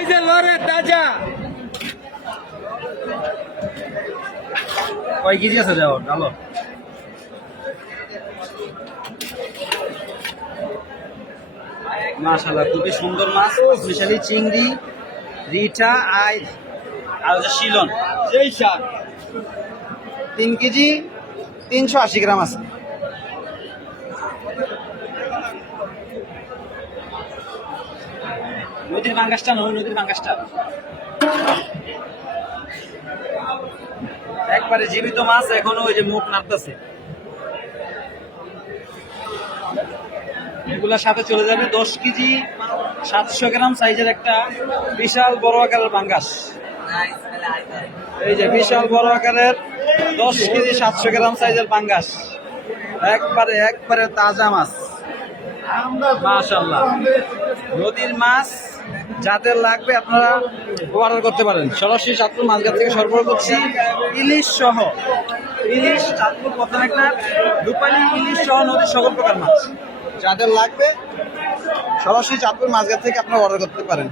এই যে লরে তাজা কয় কেজি আছে যাও ডালো? মাশাআল্লাহ খুবই সুন্দর মাছ, স্পেশালি চিংড়ি, রিঠা আর হচ্ছে শিলন। সেই শাক 3 কেজি 380 গ্রাম আছে। নদীর বাঙ্গাসটা নয়, নদীর বাঙ্গাসটা একবারে জীবিত মাছ, এখনো ওই যে মুখ নাড়তেছে। এগুলার সাথে চলে যাবে 10 কেজি 700 গ্রাম সাইজের একটা বিশাল বড় আকারের বাঙ্গাস। এই যে বিশাল বড় আকারের 10 কেজি 700 গ্রাম সাইজের বাঙ্গাস, একবারে একবারে তাজা মাছ। মাশাআল্লাহ, নদীর মাছ যাদের লাগবে আপনারা অর্ডার করতে পারেন। সরাসরি চাঁদপুর মাছঘাট থেকে সরবরাহ করছি ইলিশ সহ, ইলিশ চাঁদপুর পদ্মামেঘনা রূপালী ইলিশ সহ নদীর সকল প্রকার মাছ যাদের লাগবে সরাসরি চাঁদপুর মাছঘাট থেকে আপনারা অর্ডার করতে পারেন।